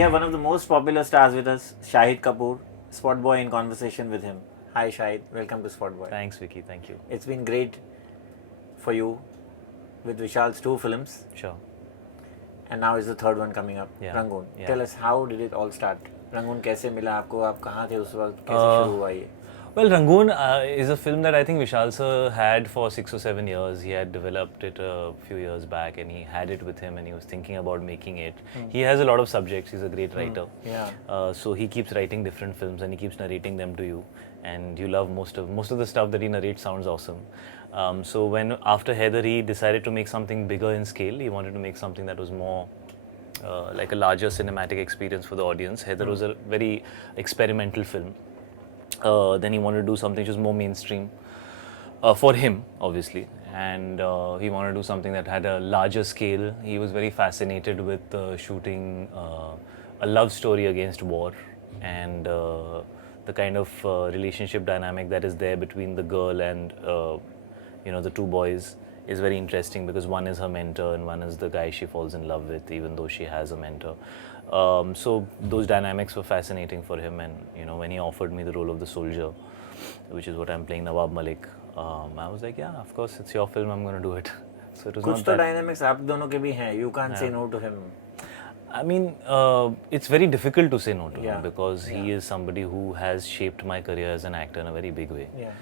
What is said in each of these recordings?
we have one of the most popular stars with us, Shahid Kapoor, SpotboyE in conversation with him. Hi Shahid, welcome to SpotboyE. Thanks, Vicky. Thank you. It's been great for you with Vishal's 2 films. Sure. And now is the 3rd one coming up, Yeah. Rangoon. Yeah. Tell us, how did it all start? Rangoon कैसे मिला आपको? आप कहाँ थे उस वक्त? कैसे शुरू हुआ ये? Well, Rangoon is a film that I think Vishal sir had for 6 or 7 years. He had developed it a few years back and he had it with him and he was thinking about making it. He has a lot of subjects. He's a great writer. Yeah. So he keeps writing different films and he keeps narrating them to you. And you love most of the stuff that he narrates sounds awesome. So when after Heather he decided to make something bigger in scale, he wanted to make something that was more like a larger cinematic experience for the audience. Heather was a very experimental film. Then he wanted to do something which was more mainstream for him, obviously, and he wanted to do something that had a larger scale. He was very fascinated with shooting a love story against war and the kind of relationship dynamic that is there between the girl and the 2 boys is very interesting because one is her mentor and one is the guy she falls in love with, even though she has a mentor. So those dynamics were fascinating for him, and when he offered me the role of the soldier, which is what I'm playing, Nawab Malik, I was like, yeah, of course, it's your film, I'm going to do it. So it was कुछ not तो that. dynamics आप दोनों के भी हैं. You can't say no to him. I mean, it's very difficult to say no to Yeah. him because he is somebody who has shaped my career as an actor in a very big way. Yeah.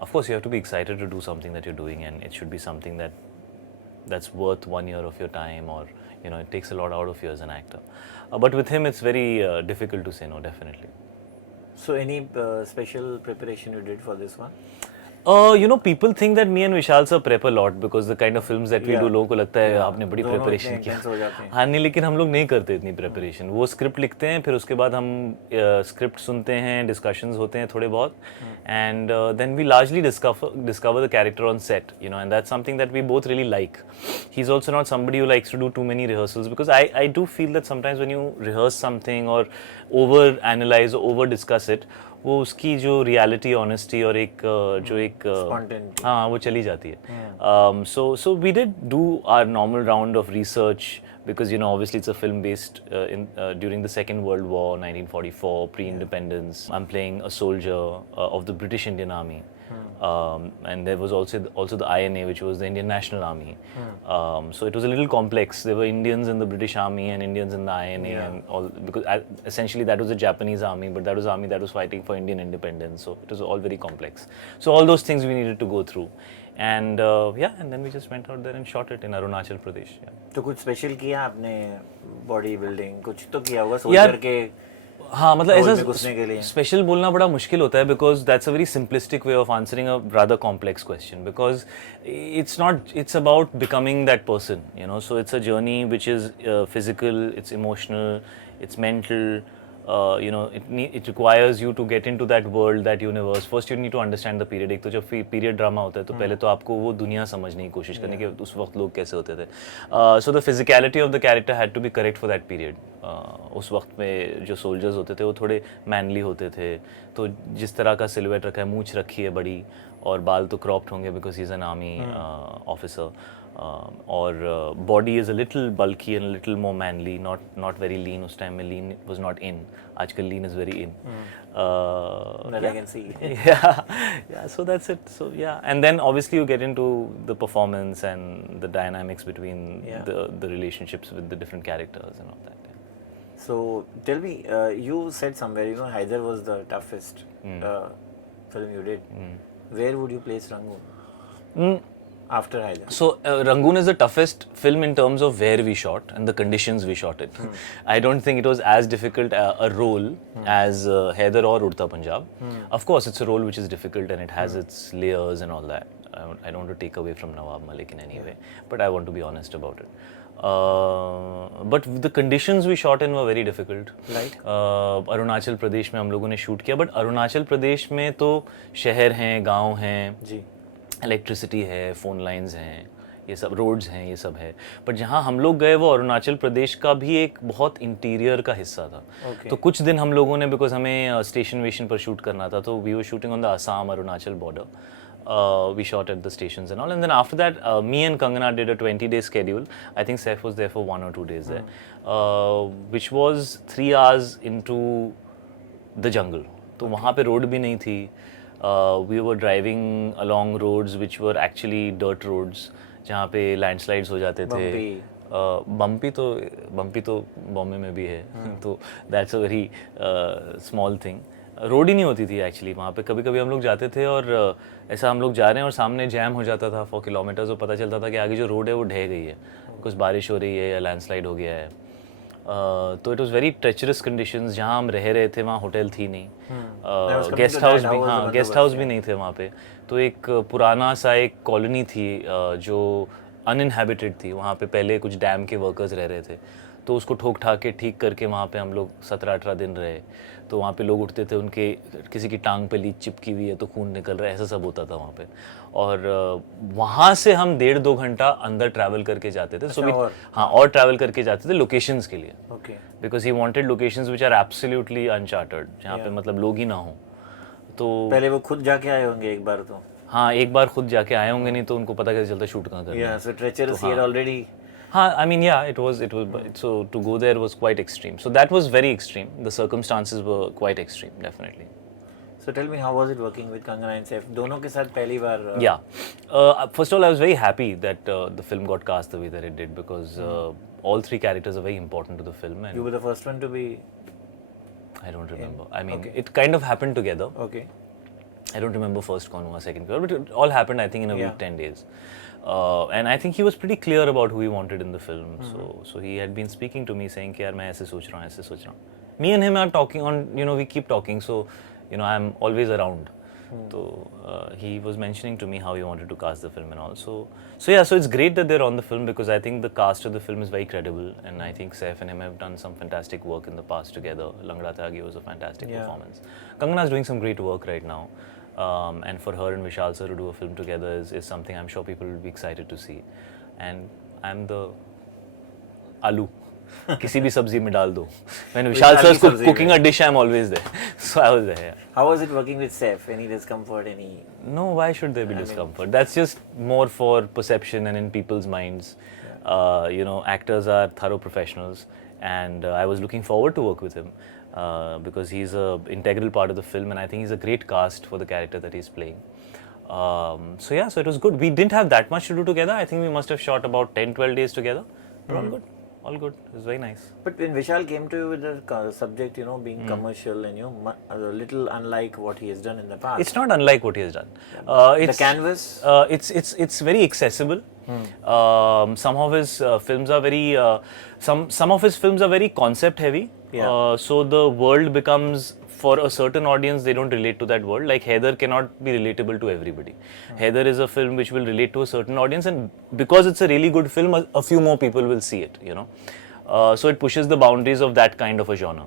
Of course, you have to be excited to do something that you're doing, and it should be something that's worth 1 year of your time, or it takes a lot out of you as an actor. But with him, it's very difficult to say no, definitely. So any special preparation you did for this one? People think that me and Vishal sir prep a lot because the kind of films that we do, लोगों को लगता है आपने बड़ी दोनों preparation इतने intense हो जाते हैं. हाँ नहीं, लेकिन हम लोग नहीं करते इतनी preparation. वो script लिखते हैं, फिर उसके बाद हम script सुनते हैं, discussions होते हैं थोड़े बहुत, and then we largely discover the character on set, and that's something that we both really like. He's also not somebody who likes to do too many rehearsals because I do feel that sometimes when you rehearse something or over analyze or over discuss it, वो उसकी जो reality honesty और एक हाँ वो चली जाती है. So we did do our normal round of research because obviously it's a film based during the Second World War, 1944, pre-independence. I'm playing a soldier of the British Indian Army. And there was also the INA, which was the Indian National Army. So it was a little complex. There were Indians in the British Army and Indians in the INA, and all, because essentially that was the Japanese army, but that was army that was fighting for Indian independence. So it was all very complex. So all those things we needed to go through, and and then we just went out there and shot it in Arunachal Pradesh. Yeah. तो कुछ special किया आपने? Body building कुछ तो किया होगा soldier के. हाँ मतलब ऐसा स्पेशल बोलना बड़ा मुश्किल होता है because that's a very simplistic way of answering a rather complex question because it's about becoming that person so it's a journey which is physical, it's emotional, it's mental. It requires you to get into that world, that universe. First you need to understand the period. एक तो जब period drama होता है तो पहले तो आपको वो दुनिया समझने की कोशिश करनी कि उस वक्त लोग कैसे होते थे. So the physicality of the character had to be correct for that period. उस वक्त में जो सोल्जर्स होते थे वो थोड़े मैनली होते थे, तो जिस तरह का सिलुएट रखा है, मूंछ रखी है बड़ी, और बाल तो क्रॉप्ड होंगे because he is an army officer. Or body is a little bulky and a little more manly, not very lean. उस time में lean was not in. आजकल lean is very in. That I can see. yeah. So that's it. So yeah, and then obviously you get into the performance and the dynamics between the relationships with the different characters and all that. Yeah. So tell me, you said somewhere, Hyder was the toughest film you did. Where would you place Rangoon? After Hyder. So Rangoon is the toughest film in terms of where we shot and the conditions we shot it. I don't think it was as difficult a role as Hyder or Udta Punjab. Of course, it's a role which is difficult and it has its layers and all that. I don't want to take away from Nawab Malik in any way, but I want to be honest about it. But the conditions we shot in were very difficult. Right. Arunachal Pradesh में हम लोगों ने shoot किया, but Arunachal Pradesh में तो शहर हैं, गांव हैं जी, इलेक्ट्रिसिटी है, फ़ोन लाइंस हैं, ये सब रोड्स हैं, ये सब है. बट जहाँ हम लोग गए वो अरुणाचल प्रदेश का भी एक बहुत इंटीरियर का हिस्सा था. तो कुछ दिन हम लोगों ने, बिकॉज हमें स्टेशन वेशन पर शूट करना था, तो we were shooting on the Assam Arunachal border. We shot at the stations and all, and then after that, me and Kangana did a 20-day schedule. I think Saif was there for 1 or 2 days there, which was 3 hours into the jungle. तो वहाँ पे road भी नहीं थी. We were driving along roads which were actually dirt roads, जहाँ पे landslides हो जाते थे. बम्पी तो बॉम्बे में भी है. तो that's a very small thing. Road ही नहीं होती थी एक्चुअली वहाँ पे. कभी कभी हम लोग जाते थे और ऐसा हम लोग जा रहे हैं और सामने जैम हो जाता था फॉर किलोमीटर्स, और पता चलता था कि आगे जो रोड है वो ढह गई है, कुछ बारिश हो रही है या लैंडस्लाइड हो गया है. तो it was very treacherous conditions. जहाँ हम रह रहे थे वहाँ होटल थी नहीं, गेस्ट हाउस भी, हाँ गेस्ट हाउस भी नहीं थे वहाँ पे. तो एक पुराना सा एक कॉलोनी थी जो अनइनहेबिटेड थी. वहाँ पे पहले कुछ डैम के वर्कर्स रह रहे थे, तो उसको ठोक ठाक के ठीक करके वहाँ पे हम लोग 17-18 दिन रहे. तो वहाँ पे लोग उठते थे, उनके किसी की टांग पे लीच चिपकी हुई है तो खून निकल रहा है, ऐसा सब होता था वहाँ पे. और वहाँ से हम 1.5-2 घंटा अंदर ट्रैवल करके जाते थे. हाँ, और ट्रैवल करके जाते थे लोकेशंस के लिए, because he wanted locations which are absolutely uncharted, जहाँ पे मतलब लोग ही ना हो. तो पहले वो खुद जाके आए होंगे एक बार तो. हाँ, एक बार खुद जाके आए होंगे, नहीं तो उनको पता कैसे चलता शूट कहाँ करना है. So treacherous here already. I mean, yeah, it was. So to go there was quite extreme. So that was very extreme. The circumstances were quite extreme, definitely. So tell me, how was it working with Kangana and Saif? दोनों के साथ पहली बार. Yeah. First of all, I was very happy that the film got cast the way that it did, because all 3 characters are very important to the film. And you were the first one to be. I don't remember. I mean, it kind of happened together. Okay. I don't remember first कौन हुआ, second कौन, but it all happened, I think, in a week, 10 days. And I think he was pretty clear about who he wanted in the film. So he had been speaking to me saying कि यार मैं ऐसे सोच रहा हूँ. Me and him are talking on, we keep talking, so I'm always around. So he was mentioning to me how he wanted to cast the film and all. So it's great that they're on the film, because I think the cast of the film is very credible, and I think Saif and him have done some fantastic work in the past together. Langda Tyagi was a fantastic performance. Kangana is doing some great work right now. And for her and Vishal sir to do a film together is something I'm sure people will be excited to see. And I'm the aloo. किसी भी सब्जी में डाल दो. When Vishal sir is cooking a dish, I'm always there. So I was there. Yeah. How was it working with Saif? Any discomfort? Any? No, why should there be discomfort? That's just more for perception and in people's minds. Actors are thorough professionals, and I was looking forward to work with him. Because he's an integral part of the film, and I think he's a great cast for the character that he's playing. So it was good. We didn't have that much to do together. I think we must have shot about 10-12 days together. But all good. It was very nice. But when Vishal came to you with the subject, being commercial and a little unlike what he has done in the past. It's not unlike what he has done. The canvas. It's very accessible. Some of his films are very some of his films are very concept heavy. So the world becomes, for a certain audience, they don't relate to that world. Like Heather cannot be relatable to everybody. Heather is a film which will relate to a certain audience, and because it's a really good film, a few more people will see it. So it pushes the boundaries of that kind of a genre.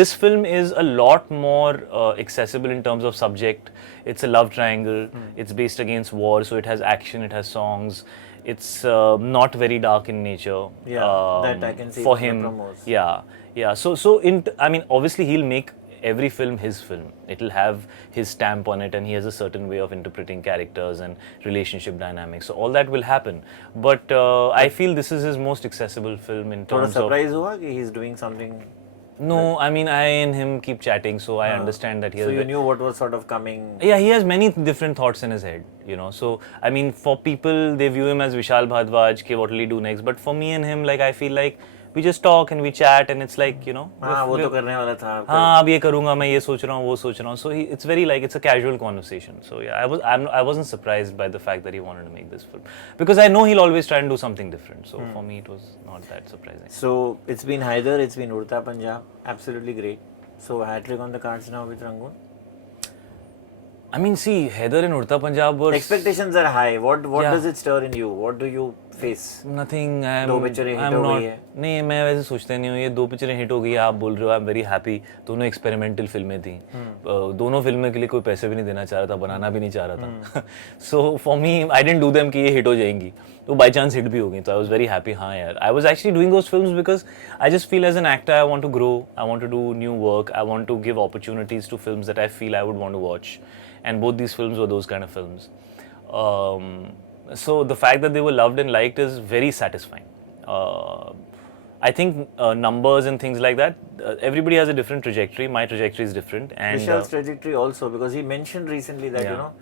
This film is a lot more accessible in terms of subject. It's a love triangle. It's based against war, so it has action, it has songs. It's not very dark in nature. That I can see for from him. the promos. Yeah. So obviously he'll make every film his film. It'll have his stamp on it, and he has a certain way of interpreting characters and relationship dynamics. So all that will happen. But I feel this is his most accessible film in terms of. थोड़ा surprise हुआ कि he's doing something. No, I mean, I and him keep chatting, so I understand that he has. So you knew what was sort of coming. Yeah, he has many different thoughts in his head, So I mean, for people, they view him as Vishal Bhardwaj. Okay, what will he do next? But for me and him, like, I feel like we just talk and we chat, and it's like, हाँ, वो तो करने वाला था. हाँ, अब ये करूँगा, मैं ये सोच रहा हूँ, वो सोच रहा हूँ. So it's very like, it's a casual conversation. So yeah, I wasn't surprised by the fact that he wanted to make this film, because I know he'll always try and do something different. So for me, it was not that surprising. So it's been Haider, it's been Udta Punjab, absolutely great. So hat-trick on the cards now with Rangoon. I mean, see, Haider and Udta Punjab were. Expectations are high. What does it stir in you? What do you face? Nothing. दो पिक्चरें hit हो गई है. नहीं, मैं वैसे सोचता नहीं हूँ. ये 2 पिक्चरें हिट हो गई है, आप बोल रहे हो, आई एम वेरी हैप्पी. दोनों एक्सपेरिमेंटल फिल्में थी. दोनों फिल्में के लिए कोई पैसे भी नहीं देना चाह रहा था, बनाना भी नहीं चाह रहा था. So for me, I didn't do them कि ये हिट हो जाएंगी. तो बाई चांस हिट भी हो गई. तो आई वॉज वेरी हैप्पी. हाँ यार, I was actually doing those films because I just feel as an actor I want to grow, I want to do new work, I want to give opportunities to films that I feel I would want to watch. and both these films were those kind of films. So the fact that they were loved and liked is very satisfying. I think numbers and things like that, everybody has a different trajectory. My trajectory is different. And Vishal's trajectory also, because he mentioned recently that, Yeah. you know,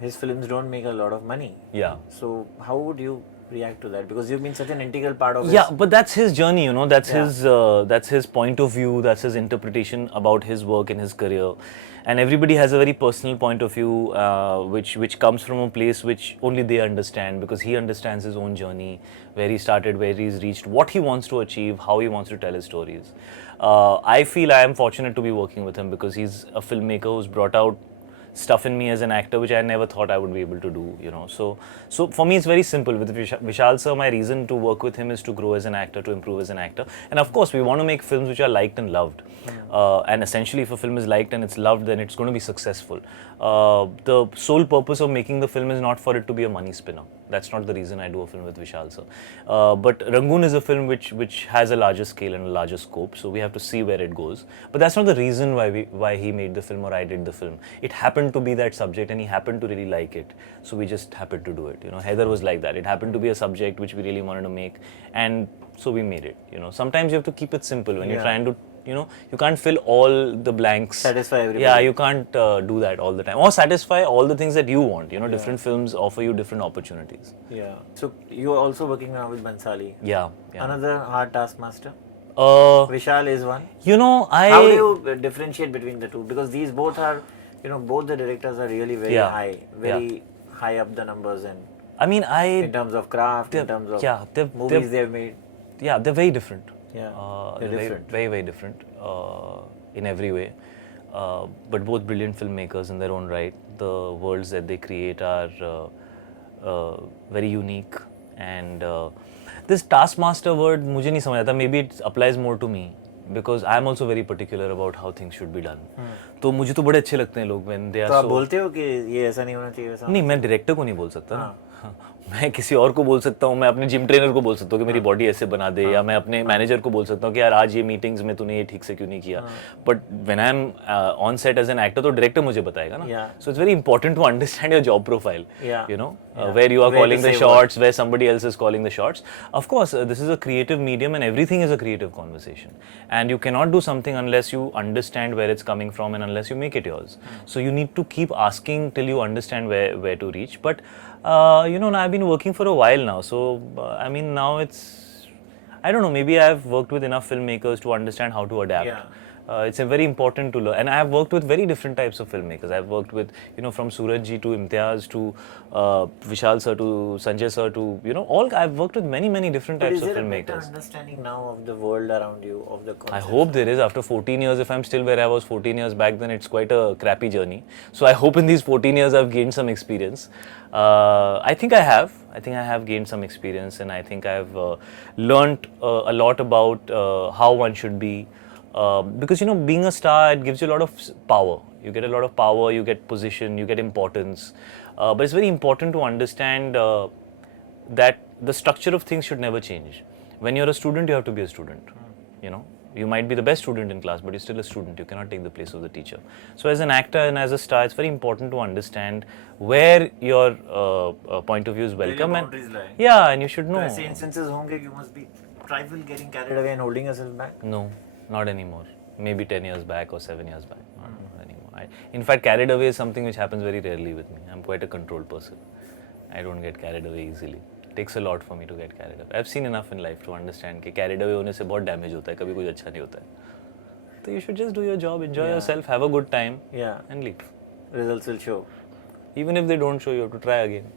his films don't make a lot of money. yeah. So how would you react to that? Because you've been such an integral part of Yeah, his... but that's his journey, you know. Yeah. That's his point of view. That's his interpretation about his work and his career. And everybody has a very personal point of view, which comes from a place which only they understand, because he understands his own journey, where he started, where he's reached, what he wants to achieve, how he wants to tell his stories. I feel I am fortunate to be working with him because he's a filmmaker who's brought out stuff in me as an actor which I never thought I would be able to do, you know. So for me it's very simple. With Vishal sir, my reason to work with him is to grow as an actor, to improve as an actor. And of course we want to make films which are liked and loved. And essentially if a film is liked and it's loved, then it's going to be successful. The sole purpose of making the film is not for it to be a money spinner. That's not the reason I do a film with Vishal sir. But Rangoon is a film which has a larger scale and a larger scope, so we have to see where it goes. But that's not the reason why he made the film or I did the film. It happened to be that subject and he happened to really like it, so we just happened to do it. You know, Heather was like that. It happened to be a subject which we really wanted to make, and so we made it. You know, sometimes you have to keep it simple when you're trying to. You know, you can't fill all the blanks. Satisfy everybody. Yeah, you can't do that all the time. Or satisfy all the things that you want. You know, different films offer you different opportunities. Yeah. So you're also working now with Bansali. Yeah. Another hard taskmaster. Uh, Vishal is one. you know, How do you differentiate between the two? Because these both are, you know, both the directors are really very high, very high up the numbers, and I mean, in terms of craft, in terms of movies they've made. Yeah, they're very different. Yeah, they're different. Very, very different in every way. But both brilliant filmmakers in their own right. The worlds that they create are very unique. And this taskmaster word, मुझे नहीं समझ आता. Maybe it applies more to me because I am also very particular about how things should be done. तो मुझे तो बड़े अच्छे लगते हैं लोग when they are तो आप so. बोलते हो कि ये ऐसा नहीं होना चाहिए, वैसा? नहीं, मैं डायरेक्टर को नहीं बोल सकता ना. मैं किसी और को बोल सकता हूँ, मैं अपने जिम ट्रेनर को बोल सकता हूँ कि मेरी बॉडी ऐसे बना दे, या मैं अपने मैनेजर को बोल सकता हूँ कि यार आज ये मीटिंग्स में तूने ये ठीक से क्यों नहीं किया. But when I am on set as an actor तो डायरेक्टर मुझे बताएगा ना. So it's very important to understand your job profile, you know, where you are calling the shots, where somebody else is calling the shots. Of course, this is a creative medium and everything is a creative conversation. And you cannot do something unless you understand where it's coming from and unless you make it yours. So you need to keep asking till you understand where to reach. But you know, I've been working for a while now. So I mean, now it's, I don't know, maybe I've worked with enough filmmakers to understand how to adapt. Yeah. It's a very important to learn, and I have worked with very different types of filmmakers. I've worked with, you know, from Suraj ji to Imtiaz to Vishal sir to Sanjay sir to, you know, all. I've worked with many different types of Is there a filmmakers. better understanding now of the world around you, of the concept? I hope there is. After 14 years, if I'm still where I was 14 years back, then it's quite a crappy journey. So I hope in these 14 years I've gained some experience. I think I have. I think I have gained some experience, and I think I've learned a lot about how one should be. Because, you know, being a star, it gives you a lot of power. You get a lot of power, you get position, you get importance. But it's very important to understand that the structure of things should never change. When you're a student, you have to be a student. You know, you might be the best student in class, but you're still a student. You cannot take the place of the teacher. So as an actor and as a star, it's very important to understand where your point of view is welcome. Really boundaries lie. Yeah, and you should know. ऐसे instances होंगे you must be trifle getting carried away and holding yourself back? No, not anymore. Maybe 10 years back or 7 years back. Not anymore. In fact, carried away is something which happens very rarely with me. I'm quite a controlled person. I don't get carried away easily. It takes a lot for me to get carried away. I've seen enough in life to understand कि carried away होने से बहुत damage होता है, कभी कुछ अच्छा नहीं होता है. So you should just do your job, enjoy yourself, have a good time, and leave. Results will show. Even if they don't show, you have to try again.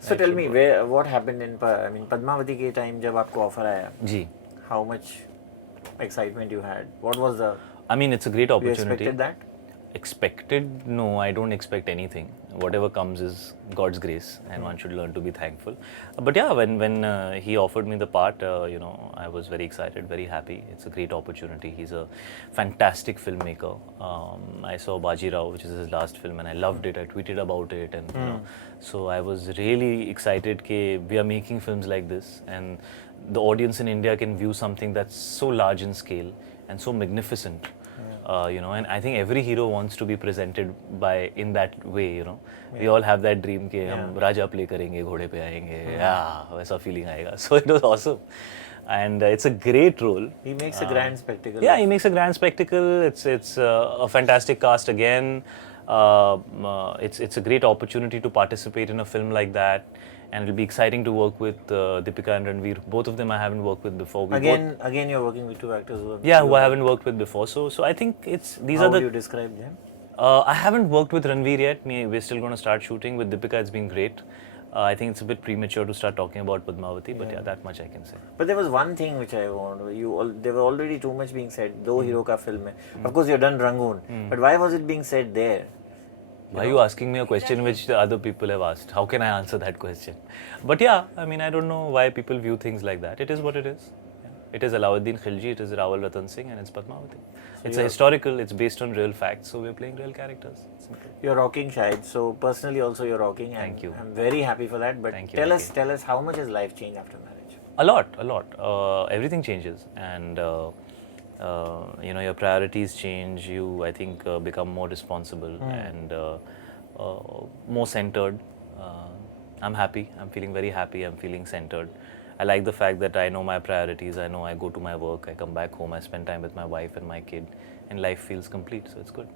So tell me, what happened in Padmavati के time जब आपको offer आया? जी. How much excitement you had? What was the? I mean, it's a great opportunity. You expected that? Expected? No, I don't expect anything. Whatever comes is God's grace, and one should learn to be thankful. But yeah, when he offered me the part, you know, I was very excited, very happy. It's a great opportunity. He's a fantastic filmmaker. I saw Baji Rao, which is his last film, and I loved it. I tweeted about it, and you know, so I was really excited that we are making films like this, and the audience in India can view something that's so large in scale and so magnificent. You know, and I think every hero wants to be presented in that way, you know. We all have that dream कि हम राजा play करेंगे, घोड़े पे आएंगे, वैसा feeling आएगा. So it was awesome. And it's a great role. He makes a grand spectacle. Yeah, he makes a grand spectacle. It's a fantastic cast again. It's a great opportunity to participate in a film like that, and it'll be exciting to work with Deepika and Ranveer. Both of them I haven't worked with before. Again, you're working with two actors who I haven't worked with before. So I think these How are the. would you describe them? I haven't worked with Ranveer yet. We're still going to start shooting. With Deepika, it's been great. I think it's a bit premature to start talking about Padmavati, but yeah, that much I can say. But there was one thing which I want. There were already too much being said. दो hero का film है. Of course, you've done Rangoon, but why was it being said there? Why are you asking me a question which the other people have asked? How can I answer that question? But yeah, I mean, I don't know why people view things like that. It is what it is. It is Alauddin Khilji, it is Rawal Ratan Singh, and it's Padmavati. It's a historical, it's based on real facts, so we're playing real characters. Simple. You're rocking, Shahid. So personally also you're rocking. And Thank you. I'm very happy for that. But Thank you, tell us how much has life changed after marriage? A lot. Everything changes, and you know, your priorities change. You, I think, become more responsible and more centered. I'm happy. I'm feeling very happy. I'm feeling centered. I like the fact that I know my priorities. I know I go to my work. I come back home. I spend time with my wife and my kid, and life feels complete. So it's good.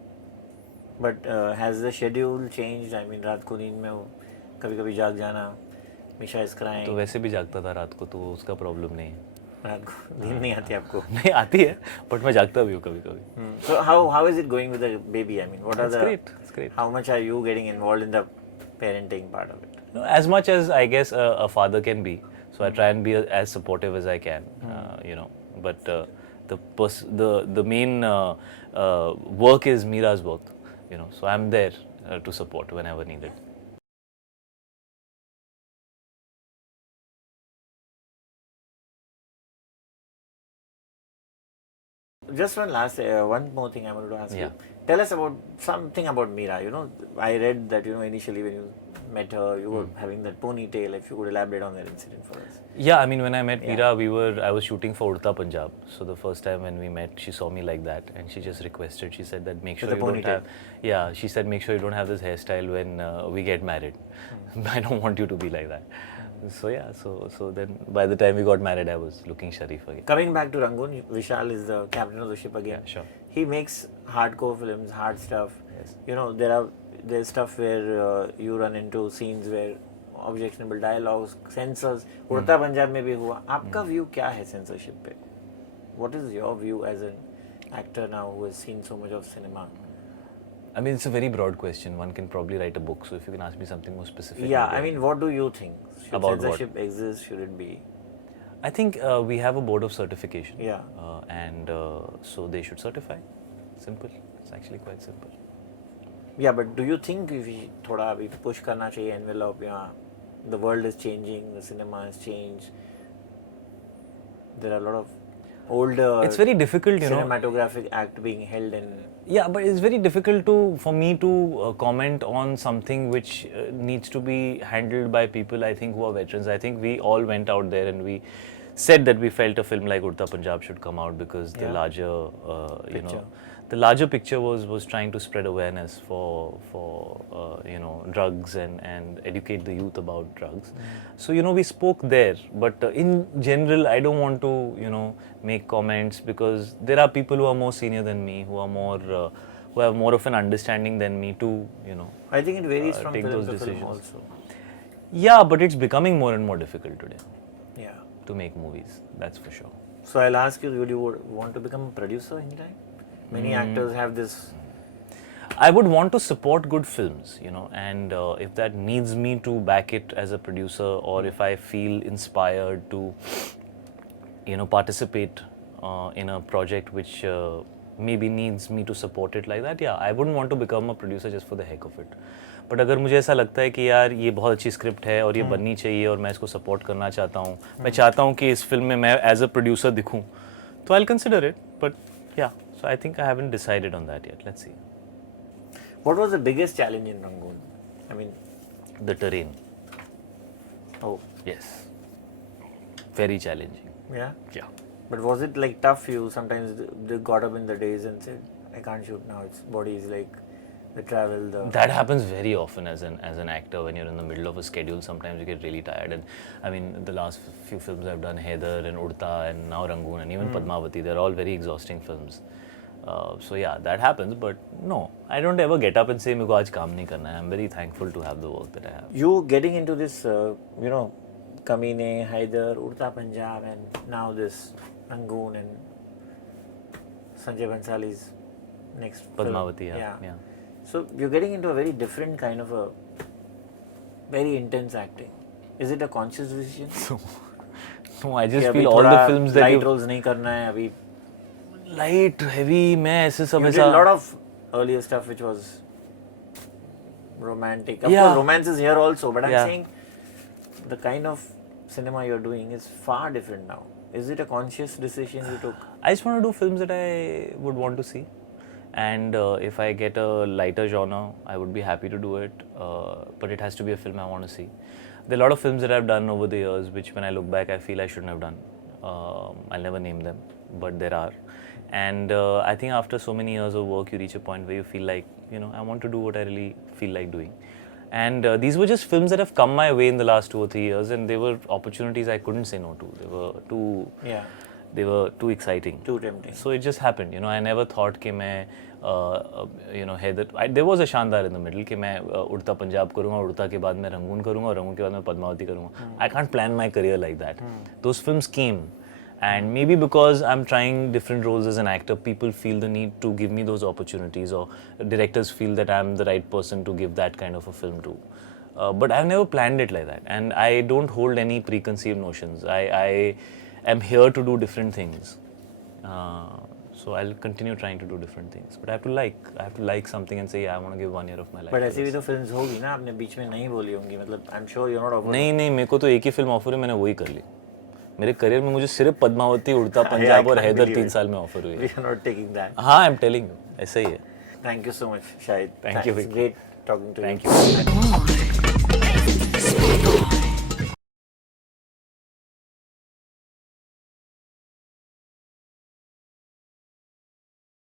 But has the schedule changed? I mean, रात को नींद में हो, कभी-कभी जाग जाना. Misha is crying. तो वैसे भी जागता था रात को, तो उसका प्रॉब्लम नहीं है. रात को नींद नहीं आती आपको? नहीं आती है, but मैं जागता भी हूँ कभी-कभी. So how is it going with the baby? I mean, what are the? It's great. How much are you getting involved in the parenting part of it? As much as I guess a father can be. So I try and be as supportive as I can, you know. But the main work is Meera's work, you know. So I'm there to support whenever needed. Just one more thing I wanted to ask you. Tell us about something about Meera. You know, I read that initially when you met her, you were having that ponytail. If you could elaborate on that incident for us. Yeah, I mean, when I met Meera, I was shooting for Udta Punjab. So the first time when we met, she saw me like that, and she just requested. She said that make sure you don't have. Yeah, she said make sure you don't have this hairstyle when we get married. I don't want you to be like that. So yeah, so then by the time we got married, I was looking Sharif again. Coming back to Rangoon, Vishal is the captain of the ship again. Yeah, sure. He makes hardcore films, hard stuff. Yes. You know, there's stuff where you run into scenes where objectionable dialogues, censors. उड़ता पंजाब में भी हुआ. आपका view क्या है censorship पे? What is your view as an actor now who has seen so much of cinema? I mean, it's a very broad question. One can probably write a book. So if you can ask me something more specific. Yeah, I mean, what do you think? Should about censorship exist? Should it be? I think we have a board of certification. Yeah. And so they should certify. Simple. It's actually quite simple. Yeah, but do you think we थोड़ा अभी push करना चाहिए envelope? Yeah, the world is changing. The cinema has changed. There are a lot of older. It's very difficult, you know. Cinematographic act being held in. Yeah, but it's very difficult for me to comment on something which needs to be handled by people, I think, who are veterans. I think we all went out there and we said that we felt a film like Udta Punjab should come out because the larger, you know, the larger picture was trying to spread awareness for you know, drugs and educate the youth about drugs. So, you know, we spoke there, but in general, I don't want to, you know, make comments because there are people who are more senior than me, who are more, who have more of an understanding than me to, you know, I think it varies from take film those to film decisions. also. Yeah, but it's becoming more and more difficult today. Yeah. To make movies, that's for sure. So I'll ask you, would you want to become a producer anytime? Many actors have this. I would want to support good films, you know, and if that needs me to back it as a producer, or if I feel inspired to, you know, participate in a project which maybe needs me to support it like that, yeah, I wouldn't want to become a producer just for the heck of it. But अगर मुझे ऐसा लगता है कि यार ये बहुत अच्छी स्क्रिप्ट है और ये बननी चाहिए और मैं इसको सपोर्ट करना चाहता हूँ, मैं चाहता हूँ कि इस फिल्म में मैं एज अ प्रोड्यूसर दिखूँ, तो I will consider it. But yeah, so I think I haven't decided on that yet. Let's see. What was the biggest challenge in Rangoon? I mean, the terrain. Oh, yes, very challenging. Yeah. Yeah. But was it like tough? You sometimes they got up in the days and said, I can't shoot now. It's body is like the travel, the That happens very often as an actor when you're in the middle of a schedule. Sometimes you get really tired, and I mean the last few films I've done, Haider and Udta and now Rangoon and even Padmavati, they're all very exhausting films. So yeah, that happens. But no, I don't ever get up and say मेरे को आज काम नहीं करना है. I'm very thankful to have the work that I have. you getting into this, Kamine, Haider, Udta Punjab, and now this Rangoon and Sanjay Bansali's next film. Padmavati, yeah. So you're getting into a very different kind of a very intense acting. Is it a conscious decision? No, I just कि feel अभी all the थोड़ा films that light you roles नहीं करना है अभी. light, heavy, मैं ऐसे सब You did ऐसा. a lot of earlier stuff which was romantic. Of Yeah. course, romance is here also, but I'm Yeah. saying the kind of cinema you're doing is far different now. Is it a conscious decision you took? I just want to do films that I would want to see, and if I get a lighter genre, I would be happy to do it. But it has to be a film I want to see. There are a lot of films that I've done over the years, which when I look back, I feel I shouldn't have done. I'll never name them, but there are. And I think after so many years of work, you reach a point where you feel like, I want to do what I really feel like doing. And these were just films that have come my way in the last 2 or 3 years, and they were opportunities I couldn't say no to. They were too exciting. Too tempting. So it just happened. I never thought कि मैं there was a शानदार in the middle कि मैं उड़ता पंजाब करूँगा, उड़ता के बाद मैं रंगून करूँगा और रंगून के बाद मैं पद्मावती करूँगा. I can't plan my career like that. Those films came, and maybe because I'm trying different roles as an actor, people feel the need to give me those opportunities, or directors feel that I'm the right person to give that kind of a film to. But I've never planned it like that, and I don't hold any preconceived notions. I am here to do different things. So I'll continue trying to do different things, but I have to like something and say, yeah, I want to give 1 year of my life. But ऐसी भी तो films होगी ना, आपने बीच में नहीं बोली होंगी, मतलब I'm sure you're not offered. नहीं, मेरे को तो एक ही फिल्म ऑफर है, मैंने वही कर ली. मेरे करियर में मुझे सिर्फ पद्मावती, उड़ता पंजाब और हैदर 3 साल में ऑफर हुई है. We are not taking that. हाँ, I'm telling you, ऐसा ही है. Thank you so much, Shahid. Thank you, It's Vicky. great talking to you. Thank you.